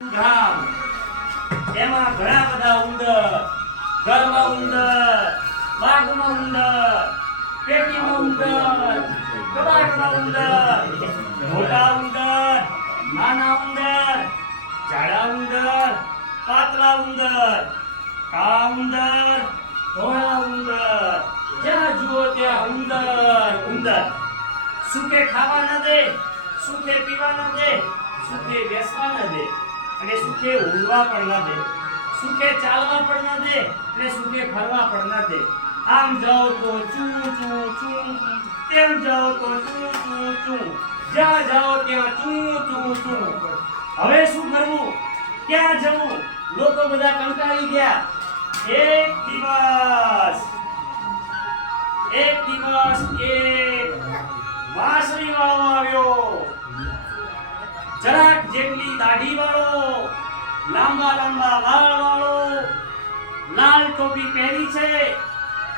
ગામ એમાં ઘણા બધા ઉંદર, ઘરમાં ઉંદર, બાગમાં ઉંદર, પેટીમાં ઉંદર, કબાટમાં ઉંદર, મોટા ઉંદર, નાના ઉંદર, જાડા ઉંદર, પાતળા ઉંદર, કાળા ઉંદર, ધોળા ઉંદર, જ્યાં જુઓ ત્યાં ઉંદર ઉંદર. સુખે ખાવા ન દે, સુખે પીવા ન દે, સુખે બેસવા ન દે, અને સુખે ઊંઘવા પણ ન દે, સુખે ચાલવા પણ ન દે, અને સુખે ફરવા પણ ન દે. આમ જાઓ તો ચૂ ચૂ ચૂ, તેમ જાઓ તો ચૂ ચૂ ચૂ, જ્યાં જાઓ ત્યાં ચૂ ચૂ ચૂ. હવે શું કરવું, ક્યાં જવું? લોકો બધા કંટાળી ગયા. એક દિવસ એક વાંસળી વાળો આવ્યો, જરાક જેટલી દાઢી વાળો, લાંબા લાંબા વાળ વાળો, લાલ ટોપી પહેરી છે,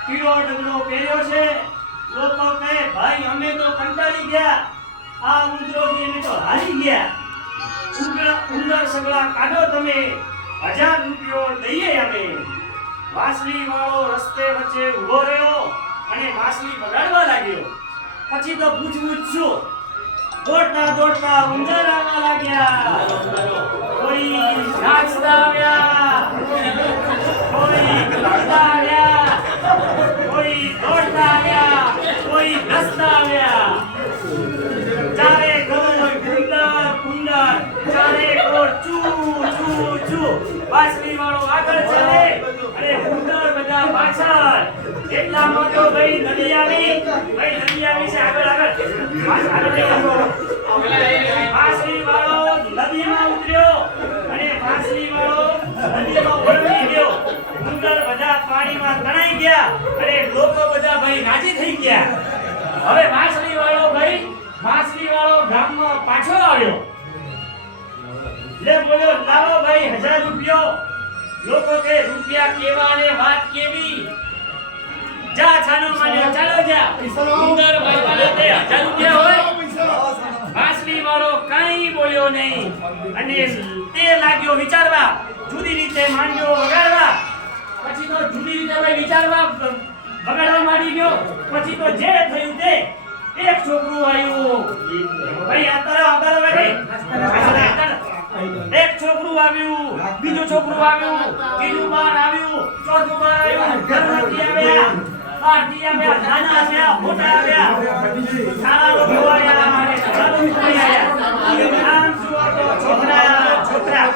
પીળો ડગલો પહેર્યો છે. લોકો કહે, ભાઈ અમે તો કંટાળી ગયા, આ ઉંદરો અમે તો હારી ગયા. ઉંદર સગડા કાઢો તમે, 1000 રૂપિયો દઈએ અમે. વાંસળી વાળો રસ્તે વચ્ચે ઊભો રહ્યો અને વાંસળી બગાડવા લાગ્યો. પછી તો પૂછવું શું, દોડતા દોડતા ઉંદર આવવા લાગ્યા. કોઈ નાચતા આવ્યા, કોઈ લડતા આવ્યા, કોઈ દોડતા આવ્યા, કોઈ હસતા આવ્યા. ચારે કોર ઉંદર ઉંદર, ચારે કોર ચૂ ચૂ ચૂ. વાંસળી વાળો આગળ ચાલે અને ઉંદર બધા પાછળ. એટલામાં તો ભાઈ નદી આવી છે. આગળ વાંસળી વાળો નદીમાં ઉતર્યો અને વાંસળી વાળો નદીમાં વળવી ગયો. ઉંદર બધા પાણીમાં તણાઈ ગયા અને લોકો બધા ભાઈ રાજી થઈ ગયા. હવે વાંસળી વાળો ગામમાં પાછો આવ્યો. લે બોલ્યો, લાવો ભાઈ 1000 રૂપિયો. લોકો કે રૂપિયા કેવા અને વાત કેવી? જા છાનો માન્યો, ચાલો જા. ઉંદર બાબાના તે 1000 રૂપિયા હોય. વાંસળી વાળો કાંઈ બોલ્યો નહીં અને તે લાગ્યો વિચારવા. જુદી રીતે માંડ્યો વગાડવા. પછી તો જુદી રીતે ભાઈ વિચારવા વગાડવા માંડી ગયો. પછી તો જે થયું તે એક છોકરું આવ્યું. ભાઈ અંતર ભાઈ એક છોકરું આવ્યું, બીજું છોકરું આવ્યું, ત્રીજું બાર આવ્યું, ચોથું બાર આવ્યું. ઘરમાંથી આવ્યા, બહારથી આવ્યા, નાના આવ્યા, મોટા આવ્યા, સારા લોકો આવ્યા અને સારા લોકો આવ્યા. આમ જુઓ તો છોકરા,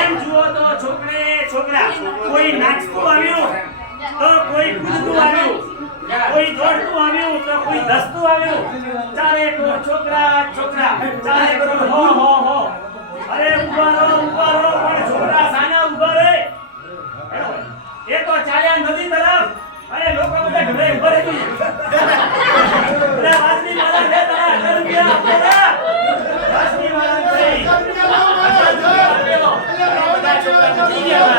એમ જુઓ તો છોકરા. કોઈ નાચતું આવ્યું તો કોઈ કૂદતું આવ્યું, કોઈ દોડતું આવ્યું તો કોઈ ધસતું આવ્યું. ચારે કોર છોકરા, ચારે કોર હો. અરે ઉભા રહો પણ છોકરા સાના ઉભા રહે? એ તો ચાલ્યા નદી તરફ. અરે લોકો બધા ઘરે ઉભા રહી ગયા. અરે વાંસળી વાળા લે તારા 1000 રૂપિયા આપોરા. વાંસળી વાળા ભાઈ બધા છોકરા ઉઠી ગયા.